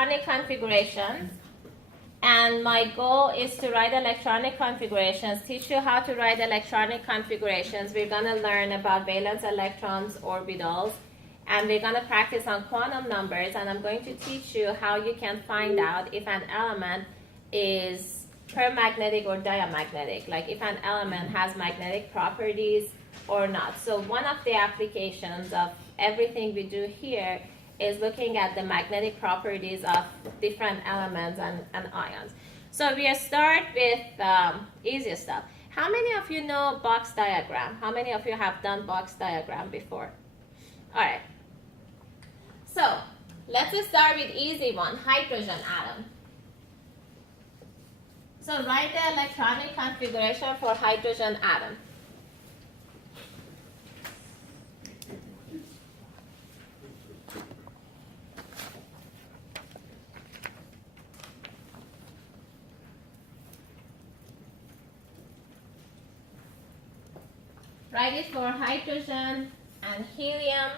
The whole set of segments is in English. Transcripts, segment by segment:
electronic configurations, and my goal is to write electronic configurations, teach you how to write electronic configurations. We're going to learn about valence electrons, orbitals, and we're going to practice on quantum numbers, and I'm going to teach you how you can find out if an element is paramagnetic or diamagnetic, like if an element has magnetic properties or not. So one of the applications of everything we do here is looking at the magnetic properties of different elements and ions. So we start with easy stuff. How many of you know box diagram? How many of you have done box diagram before? All right. So let's start with easy one, hydrogen atom. So write the electronic configuration for hydrogen atom. Write it for hydrogen and helium.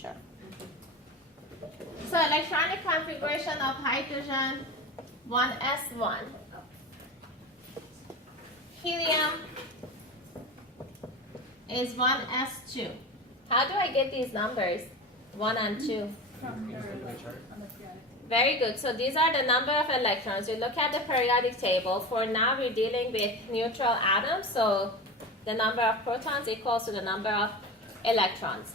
Sure. So electronic configuration of hydrogen, 1s1. Helium is 1s2. How do I get these numbers, 1 and 2? Very good. So these are the number of electrons. You look at the periodic table. For now, we're dealing with neutral atoms. So the number of protons equals to the number of electrons.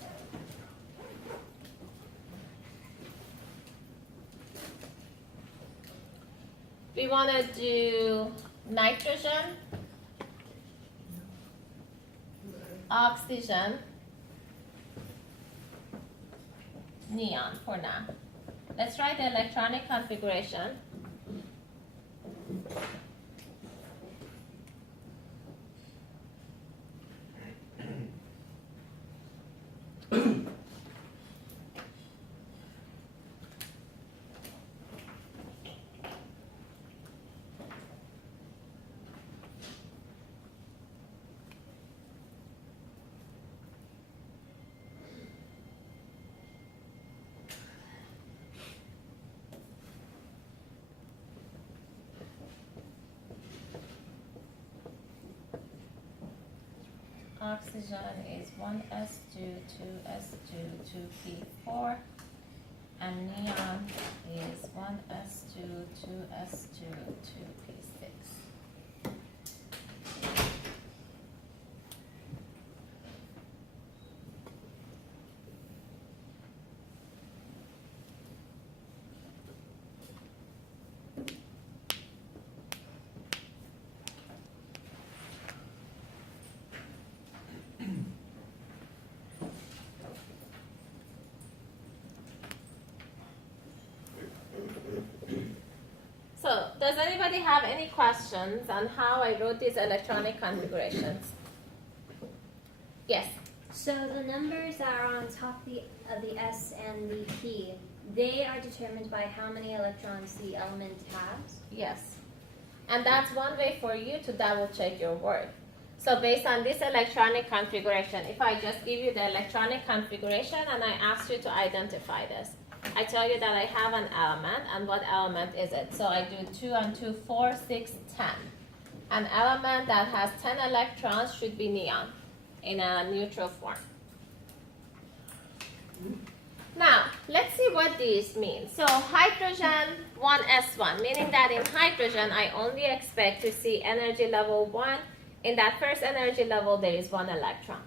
We want to do nitrogen, oxygen, neon for now. Let's write the electronic configuration. Oxygen is 1s2, 2s2, 2p4, and neon is 1s2, 2s2, 2p6. So, does anybody have any questions on how I wrote these electronic configurations? Yes? So the numbers that are on top of the S and the P, they are determined by how many electrons the element has? Yes. And that's one way for you to double check your work. So based on this electronic configuration, if I just give you the electronic configuration and I ask you to identify this, I tell you that I have an element, and what element is it? So I do 2 and 2, 4, 6, 10. An element that has 10 electrons should be neon in a neutral form. Now, let's see what these mean. So hydrogen 1s1, meaning that in hydrogen, I only expect to see energy level 1. In that first energy level, there is 1 electron.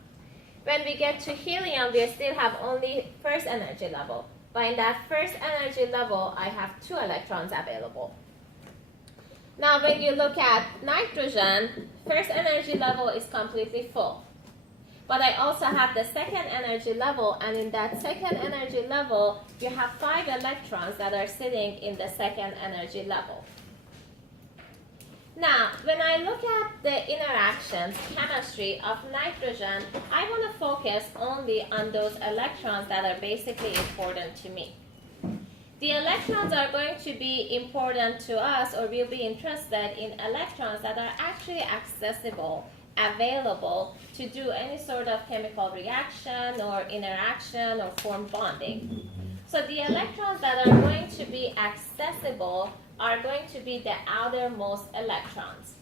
When we get to helium, we still have only first energy level. But in that first energy level, I have 2 electrons available. Now, when you look at nitrogen, first energy level is completely full. But I also have the second energy level, and in that second energy level, you have 5 electrons that are sitting in the second energy level. Now, when I look at the interactions, chemistry of nitrogen, I want to focus only on those electrons that are basically important to me. The electrons are going to be important to us, or we'll be interested in electrons that are actually accessible, available to do any sort of chemical reaction or interaction or form bonding. So the electrons that are going to be accessible are going to be the outermost electrons.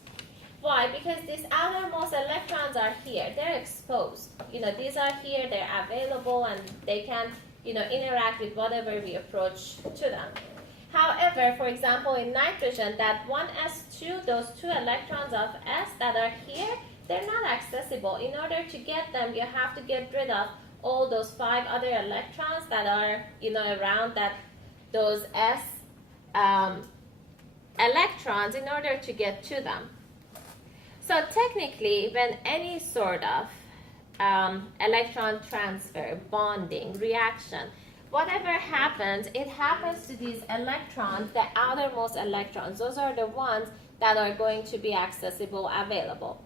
Why? Because these outermost electrons are here. They're exposed. These are here, they're available, and they can interact with whatever we approach to them. However, for example, in nitrogen, that 1s2, those 2 electrons of s that are here, they're not accessible. In order to get them, you have to get rid of all those 5 other electrons that are around those s electrons in order to get to them. So technically, when any sort of electron transfer, bonding, reaction, whatever happens, it happens to these electrons, the outermost electrons. Those are the ones that are going to be accessible, available.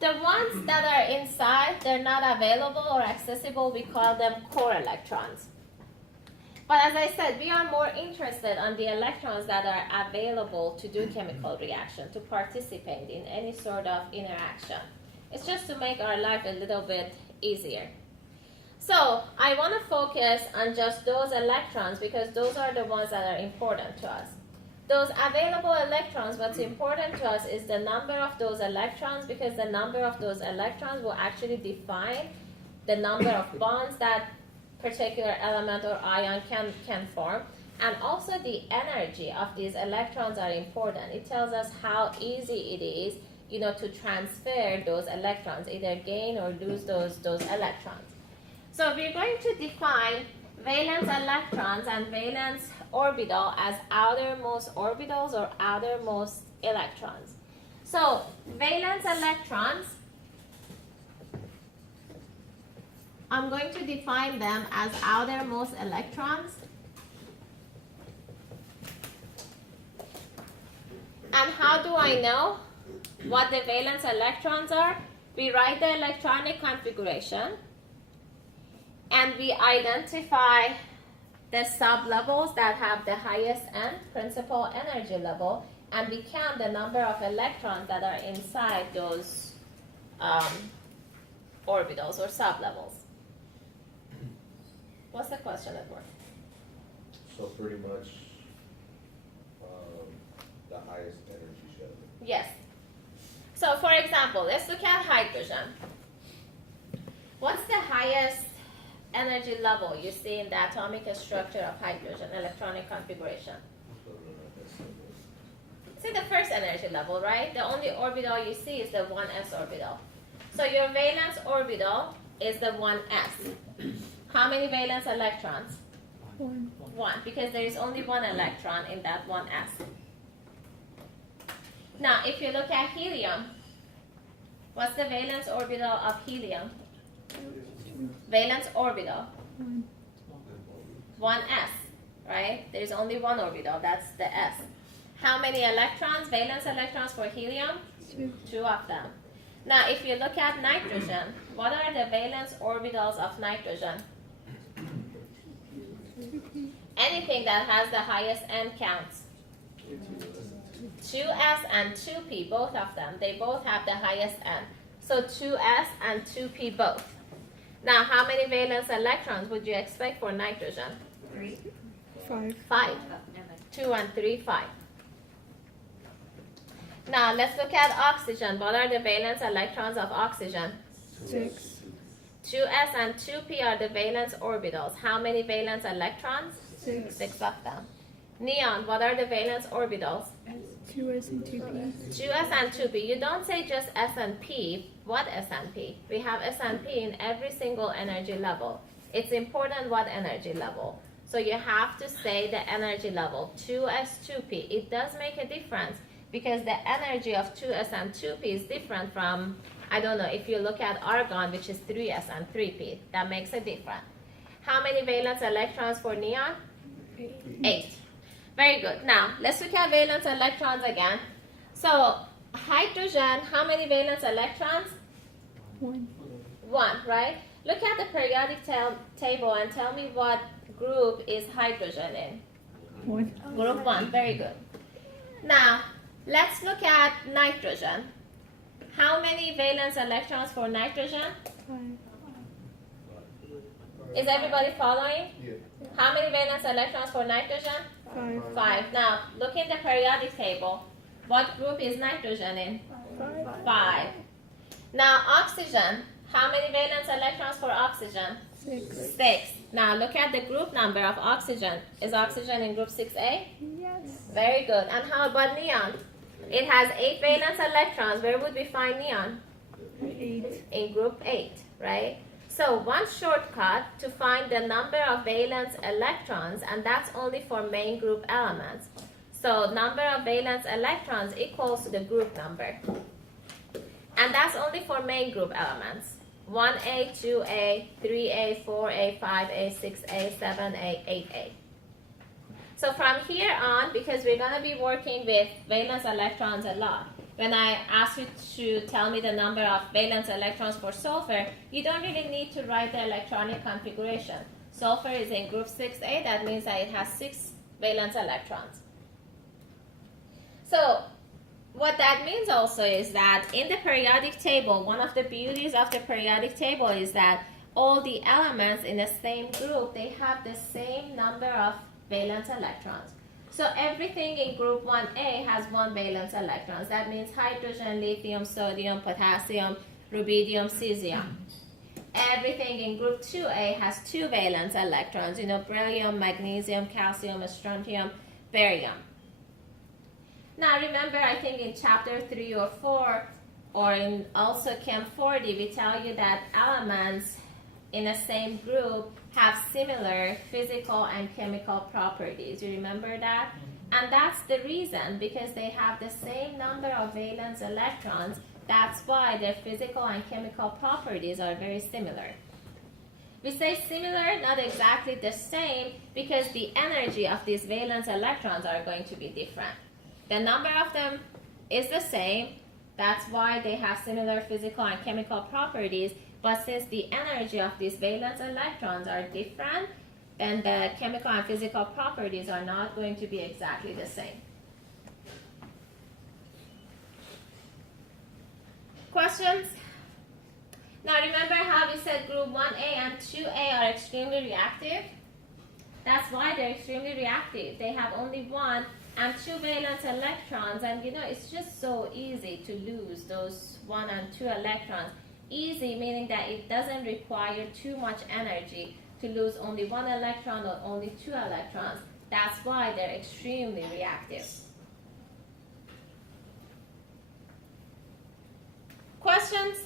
The ones that are inside, they're not available or accessible, we call them core electrons. But as I said, we are more interested on the electrons that are available to do chemical reaction, to participate in any sort of interaction. It's just to make our life a little bit easier. So I want to focus on just those electrons because those are the ones that are important to us. Those available electrons, what's important to us is the number of those electrons, because the number of those electrons will actually define the number of bonds that particular element or ion can form. And also the energy of these electrons are important. It tells us how easy it is to transfer those electrons, either gain or lose those electrons. So we're going to define valence electrons and valence orbital as outermost orbitals or outermost electrons. So valence electrons, I'm going to define them as outermost electrons. And how do I know what the valence electrons are? We write the electronic configuration and we identify the sublevels that have the highest end principal energy level, and we count the number of electrons that are inside those orbitals or sublevels. What's the question, Edward? So pretty much the highest energy shell. Yes. So for example, let's look at hydrogen. What's the highest energy level you see in the atomic structure of hydrogen, electronic configuration? See the first energy level, right? The only orbital you see is the 1s orbital. So your valence orbital is the 1s. How many valence electrons? 1. 1, because there is only 1 electron in that 1s. Now, if you look at helium, what's the valence orbital of helium? Valence orbital. 1s, right? There's only 1 orbital, that's the s. How many electrons, valence electrons for helium? 2. 2 of them. Now, if you look at nitrogen, what are the valence orbitals of nitrogen? Anything that has the highest n counts. 2s and 2p, both of them, they both have the highest n. So 2s and 2p both. Now, how many valence electrons would you expect for nitrogen? 3. 5. 5. 2 and 3, 5. Now, let's look at oxygen. What are the valence electrons of oxygen? 6. 2s and 2p are the valence orbitals. How many valence electrons? 6. 6 of them. Neon, what are the valence orbitals? 2s and 2p. 2s and 2p. You don't say just s and p. What s and p? We have s and p in every single energy level. It's important what energy level. So you have to say the energy level, 2s, 2p. It does make a difference because the energy of 2s and 2p is different from, I don't know, if you look at argon, which is 3s and 3p. That makes a difference. How many valence electrons for neon? 8. Very good. Now, let's look at valence electrons again. So hydrogen, how many valence electrons? 1. 1, right? Look at the periodic table and tell me what group is hydrogen in. 1. Group 1, very good. Now, let's look at nitrogen. How many valence electrons for nitrogen? 5. Is everybody following? Yeah. How many valence electrons for nitrogen? 5. 5. Now, look in the periodic table. What group is nitrogen in? 5. Now, oxygen. How many valence electrons for oxygen? 6. 6. Now, look at the group number of oxygen. Is oxygen in group 6A? Yes. Very good. And how about neon? It has 8 valence electrons. Where would we find neon? 8. In group 8, right? So one shortcut to find the number of valence electrons, and that's only for main group elements. So number of valence electrons equals to the group number. And that's only for main group elements. 1A, 2A, 3A, 4A, 5A, 6A, 7A, 8A. So from here on, because we're going to be working with valence electrons a lot, when I ask you to tell me the number of valence electrons for sulfur, you don't really need to write the electronic configuration. Sulfur is in group 6A, that means that it has 6 valence electrons. So what that means also is that in the periodic table, one of the beauties of the periodic table is that all the elements in the same group, they have the same number of valence electrons. So everything in group 1A has 1 valence electrons. That means hydrogen, lithium, sodium, potassium, rubidium, cesium. Everything in group 2A has 2 valence electrons. You know, beryllium, magnesium, calcium, strontium, barium. Now remember, I think in chapter 3 or 4, or in also Chem 40, we tell you that elements in the same group have similar physical and chemical properties. You remember that? And that's the reason, because they have the same number of valence electrons. That's why their physical and chemical properties are very similar. We say similar, not exactly the same, because the energy of these valence electrons are going to be different. The number of them is the same. That's why they have similar physical and chemical properties. But since the energy of these valence electrons are different, then the chemical and physical properties are not going to be exactly the same. Questions? Now remember how we said group 1A and 2A are extremely reactive? That's why they're extremely reactive. They have only 1 and 2 valence electrons, and you know, it's just so easy to lose those 1 and 2 electrons. Easy meaning that it doesn't require too much energy to lose only 1 electron or only 2 electrons. That's why they're extremely reactive. Questions?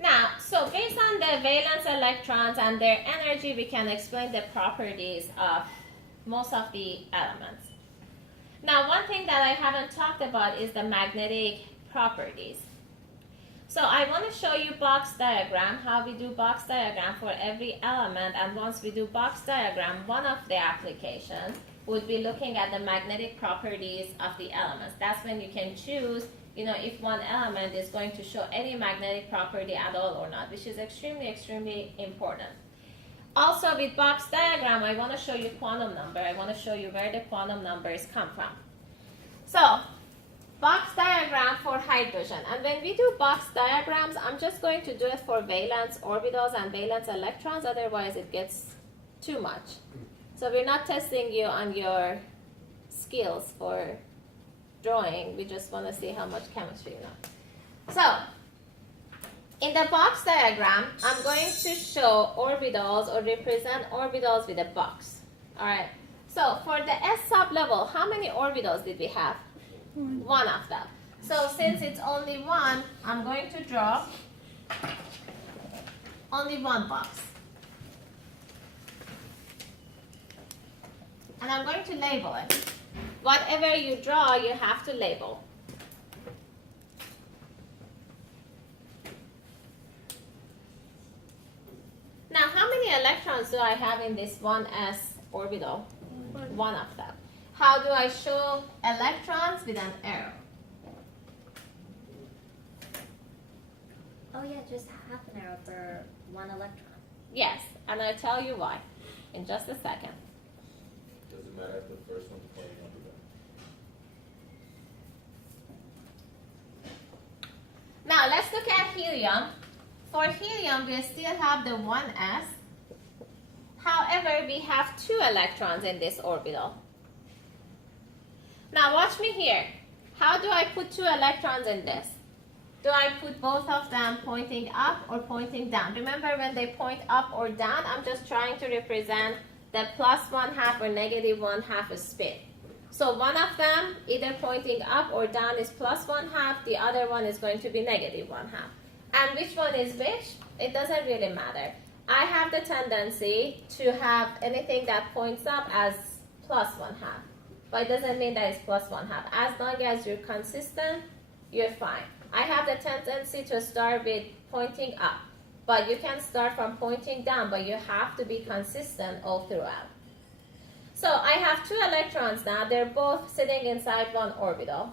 Now, so based on the valence electrons and their energy, we can explain the properties of most of the elements. Now, one thing that I haven't talked about is the magnetic properties. So I want to show you box diagram, how we do box diagram for every element, and once we do box diagram, one of the applications would be looking at the magnetic properties of the elements. That's when you can choose, you know, if one element is going to show any magnetic property at all or not, which is extremely, extremely important. Also with box diagram, I want to show you quantum number. I want to show you where the quantum numbers come from. So, box diagram for hydrogen. And when we do box diagrams, I'm just going to do it for valence orbitals and valence electrons, otherwise it gets too much. So we're not testing you on your skills for drawing. We just want to see how much chemistry you know. So, in the box diagram, I'm going to show orbitals or represent orbitals with a box. Alright, so for the S sublevel, how many orbitals did we have? 1 of them. So since it's only 1, I'm going to draw only 1 box. And I'm going to label it. Whatever you draw, you have to label. Now, how many electrons do I have in this 1s orbital? 1 of them. how do I show electrons with an arrow? Oh yeah, just half an arrow for one electron. Yes, and I'll tell you why in just a second. Doesn't matter if the first one's pointing up or down. Now let's look at helium. For helium, we still have the 1s. However, we have 2 electrons in this orbital. Now watch me here. How do I put 2 electrons in this? Do I put both of them pointing up or pointing down? Remember, when they point up or down, I'm just trying to represent the +1/2 or -1/2 spin. So one of them either pointing up or down is +1/2, the other one is going to be -1/2. And which one is which? It doesn't really matter. I have the tendency to have anything that points up as +1/2, but it doesn't mean that it's +1/2. As long as you're consistent, you're fine. I have the tendency to start with pointing up, but you can start from pointing down, but you have to be consistent all throughout. So I have 2 electrons now. They're both sitting inside one orbital.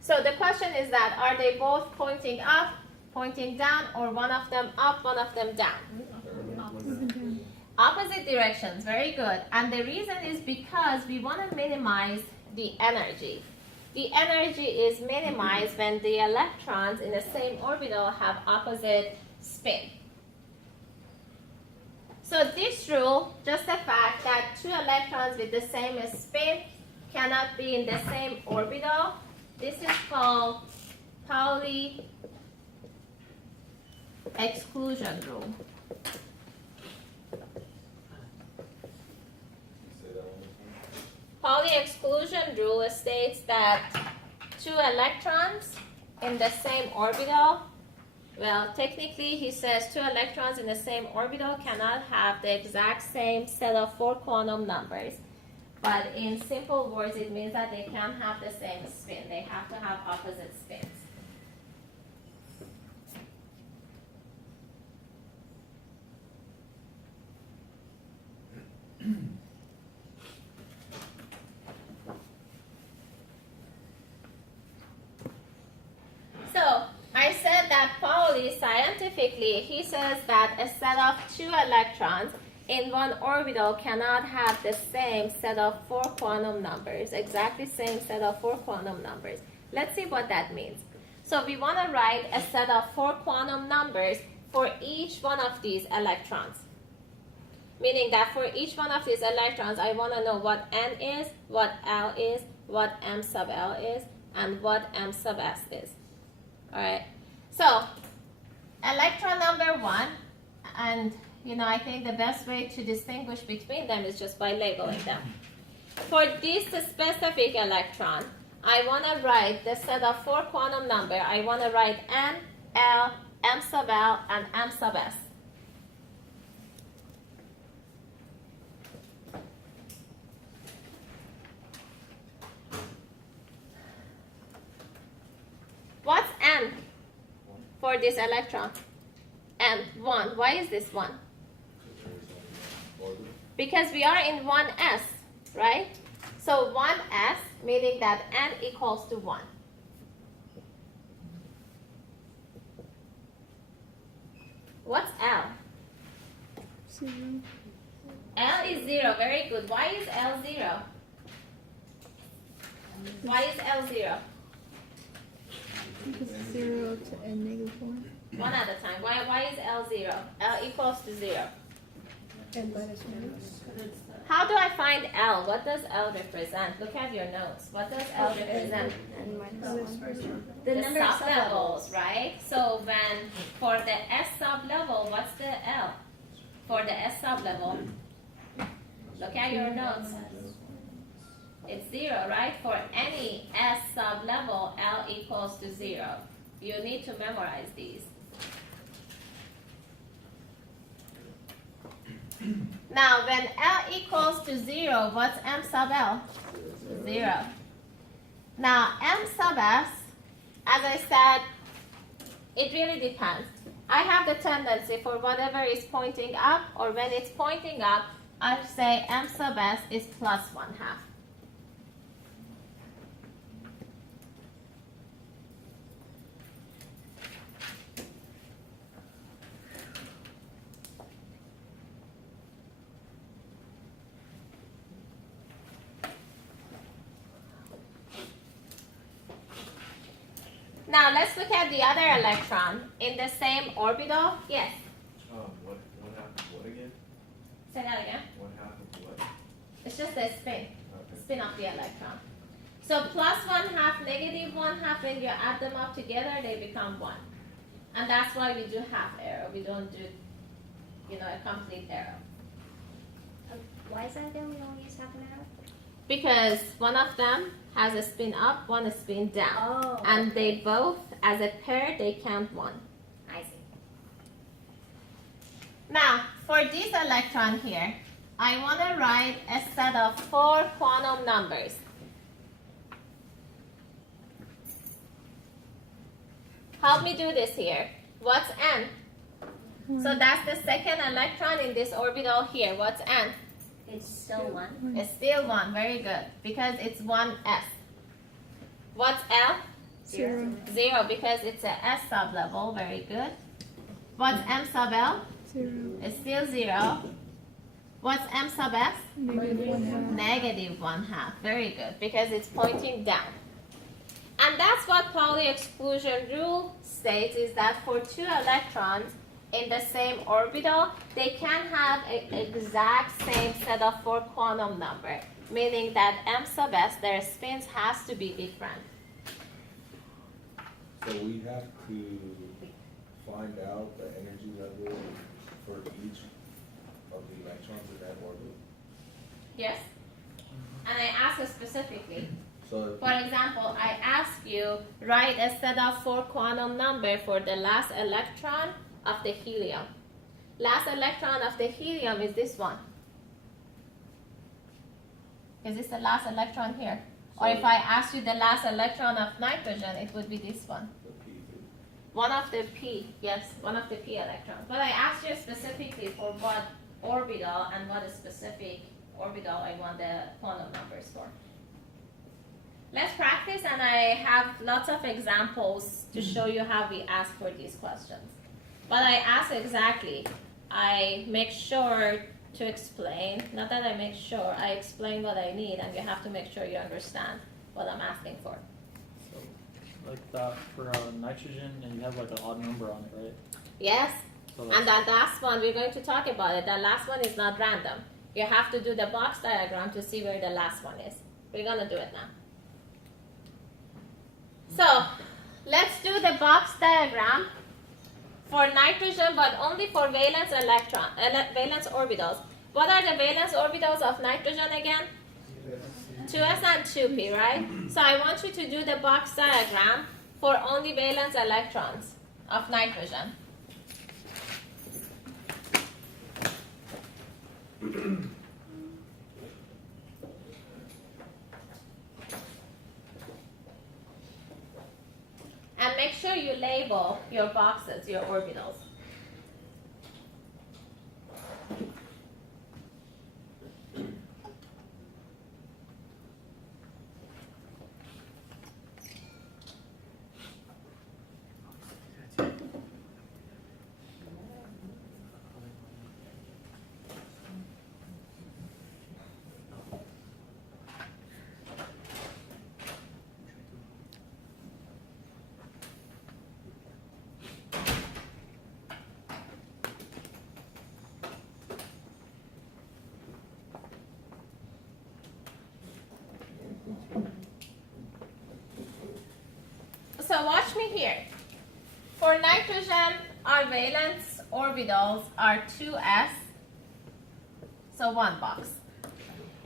So the question is that, are they both pointing up, pointing down, or one of them up, one of them down? Opposite directions, very good. And the reason is because we want to minimize the energy. The energy is minimized when the electrons in the same orbital have opposite spin. So this rule, just the fact that 2 electrons with the same spin cannot be in the same orbital, this is called Pauli exclusion rule. Say that one more time. Pauli exclusion rule states that 2 electrons in the same orbital, well, technically he says 2 electrons in the same orbital cannot have the exact same set of 4 quantum numbers. But in simple words, it means that they can't have the same spin. They have to have opposite spins. So I said that Pauli, scientifically, he says that a set of 2 electrons in one orbital cannot have the same set of 4 quantum numbers, exactly same set of 4 quantum numbers. Let's see what that means. So we want to write a set of 4 quantum numbers for each one of these electrons. Meaning that for each one of these electrons, I want to know what N is, what L is, what M sub L is, and what M sub S is. Alright, so electron number 1, and I think the best way to distinguish between them is just by labeling them. For this specific electron, I want to write the set of 4 quantum number. I want to write N, L, M sub L, and M sub S. What's N for this electron? N, 1. Why is this 1? Because we are in 1s, right? So 1s, meaning that N equals to 1. What's L? 0. L is 0. Very good. Why is L 0? Why is L 0? Because 0 to n -1. One at a time. Why is L 0? L equals to 0. N minus 1. How do I find L? What does L represent? Look at your notes. What does L represent? N minus 1. The number of sublevels, right? So when for the S sublevel, what's the L? For the S sublevel, look at your notes. It's 0, right? For any S sublevel, L equals to 0. You need to memorize these. Now, when L equals to 0, what's M sub L? 0. Now, M sub S, as I said, it really depends. I have the tendency for whatever is pointing up, or when it's pointing up, I say M sub S is +1/2. let's look at the other electron in the same orbital. Yes. What happened? What again? Say that again. What happened? What? It's just a spin. Okay. Spin of the electron. So plus 1/2, negative 1/2, when you add them up together, they become 1. And that's why we do half arrow. We don't do, a complete arrow. Why is that then we only use half an arrow? Because one of them has a spin up, one a spin down. Oh. And they both, as a pair, they count 1. I see. Now, for this electron here, I want to write a set of 4 quantum numbers. Help me do this here. What's n? So that's the second electron in this orbital here. What's n? It's still 1. It's still 1. Very good. Because it's 1s. What's L? 0. 0, because it's a s sublevel. Very good. What's m sub L? 0. It's still 0. What's m sub s? Negative 1/2. Negative 1/2. Very good, because it's pointing down. And that's what Pauli exclusion rule states, is that for 2 electrons in the same orbital, they can have an exact same set of 4 quantum number, meaning that m sub s, their spins has to be different. So we have to find out the energy level for each of the electrons in that orbit. Yes? And I ask specifically. So For example, I ask you, write a set of 4 quantum number for the last electron of the helium. Last electron of the helium is this one. Is this the last electron here? Or if I ask you the last electron of nitrogen, it would be this one. the P3. One of the P, yes, one of the P electrons. But I asked you specifically for what orbital and what specific orbital I want the quantum numbers for. Let's practice, and I have lots of examples to show you how we ask for these questions. But I ask exactly. I make sure to explain, not that I make sure, I explain what I need, and you have to make sure you understand what I'm asking for. So, like that for nitrogen, and you have like an odd number on it, right? Yes? So And that last one, we're going to talk about it. That last one is not random. You have to do the box diagram to see where the last one is. We're going to do it now. So, let's do the box diagram for nitrogen, but only for valence valence orbitals. What are the valence orbitals of nitrogen again? 2s and 2p, right? So I want you to do the box diagram for only valence electrons of nitrogen. And make sure you label your boxes, your orbitals. So watch me here. For nitrogen, our valence orbitals are 2s, so one box,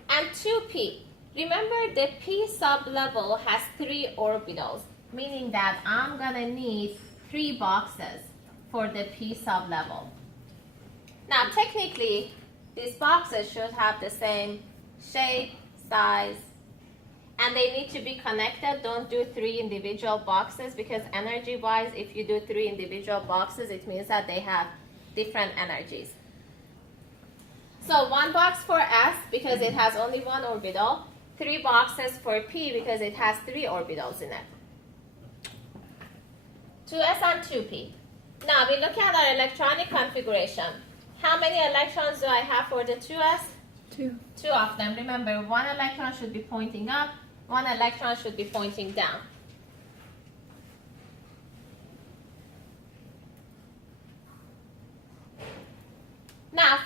and 2p. Remember, the p sublevel has 3 orbitals, meaning that I'm gonna need 3 boxes for the p sublevel. Now, technically, these boxes should have the same shape, size, and they need to be connected. Don't do 3 individual boxes, because energy-wise, if you do 3 individual boxes, it means that they have different energies. So 1 box for s, because it has only 1 orbital. 3 boxes for p, because it has 3 orbitals in it. 2s and 2p. Now we look at our electronic configuration. How many electrons do I have for the 2s? 2. 2 of them. Remember, 1 electron should be pointing up, 1 electron should be pointing down.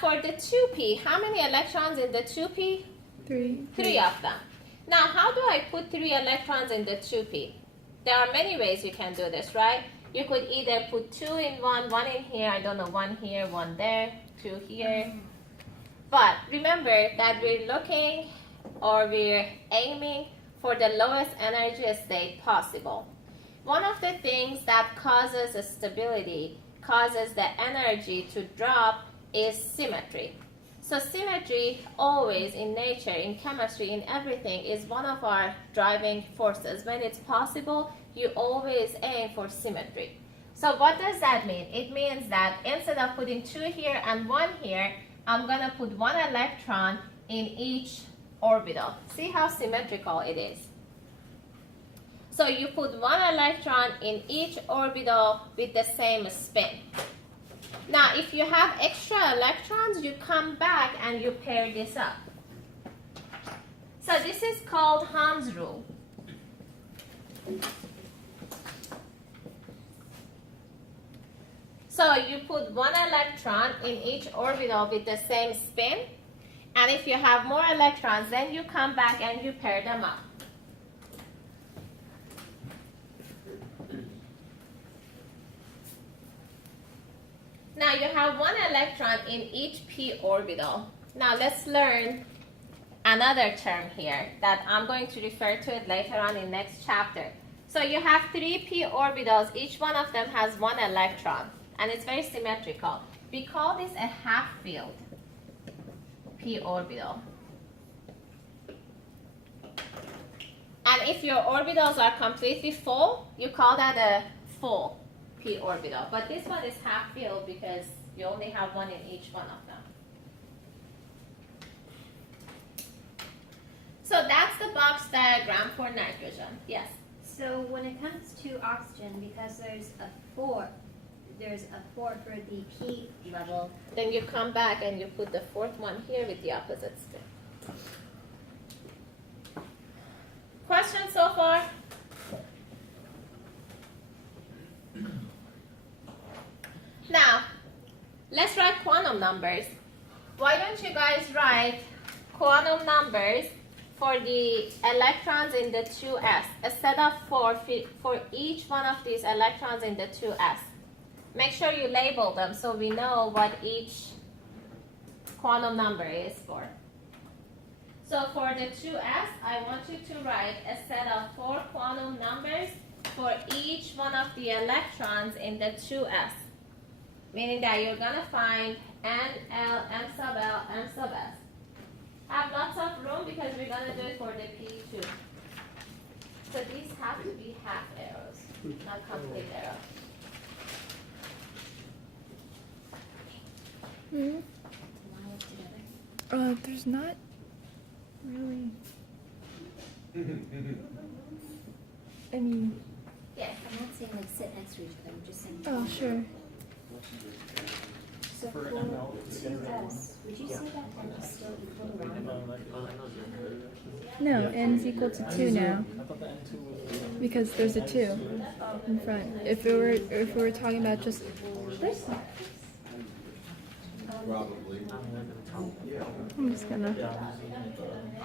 for the 2p, how many electrons in the 2p? 3. 3 of them. Now, how do I put 3 electrons in the 2p? There are many ways you can do this, right? You could either put 2 in one in here, I don't know, 1 here, 1 there, 2 here. But remember that we're looking or we're aiming for the lowest energy state possible. One of the things that causes stability, causes the energy to drop is symmetry. So symmetry always in nature, in chemistry, in everything is one of our driving forces. When it's possible, you always aim for symmetry. So what does that mean? It means that instead of putting 2 here and 1 here, I'm gonna put 1 electron in each orbital. See how symmetrical it is. So you put 1 electron in each orbital with the same spin. Now, if you have extra electrons, you come back and you pair this up. So this is called Hund's rule. So you put 1 electron in each orbital with the same spin, and if you have more electrons, then you come back and you pair them up. Now you have 1 electron in each p orbital. Now let's learn another term here that I'm going to refer to it later on in next chapter. So you have 3 p orbitals, each one of them has 1 electron, and it's very symmetrical. We call this a half-filled p orbital. And if your orbitals are completely full, you call that a full p orbital. But this one is half-filled because you only have 1 in each one of them. So that's the box diagram for nitrogen. Yes? So when it comes to oxygen, because there's a 4 for the P level. Then you come back and you put the 4th one here with the opposite spin. Questions so far? Now, let's write quantum numbers. Why don't you guys write quantum numbers for the electrons in the 2s, a set of 4 for each one of these electrons in the 2s. Make sure you label them so we know what each quantum number is for. So for the 2s, I want you to write a set of 4 quantum numbers for each one of the electrons in the 2s. Meaning that you're going to find N, L, M sub L, M sub S. Have lots of room because we're going to do it for the P too. So these have to be half arrows, not complete arrows. Hmm? Line up together. There's not really. I mean, Yes. I'm not saying like sit next to each other. I'm just saying. oh sure. So For for ML, it's again that 2s, would you say that N is still equal to 1? No, n is equal to 2 now I thought the N2 was. because there's a 2 in front. If we were talking about just Probably. I'm just gonna. Yeah.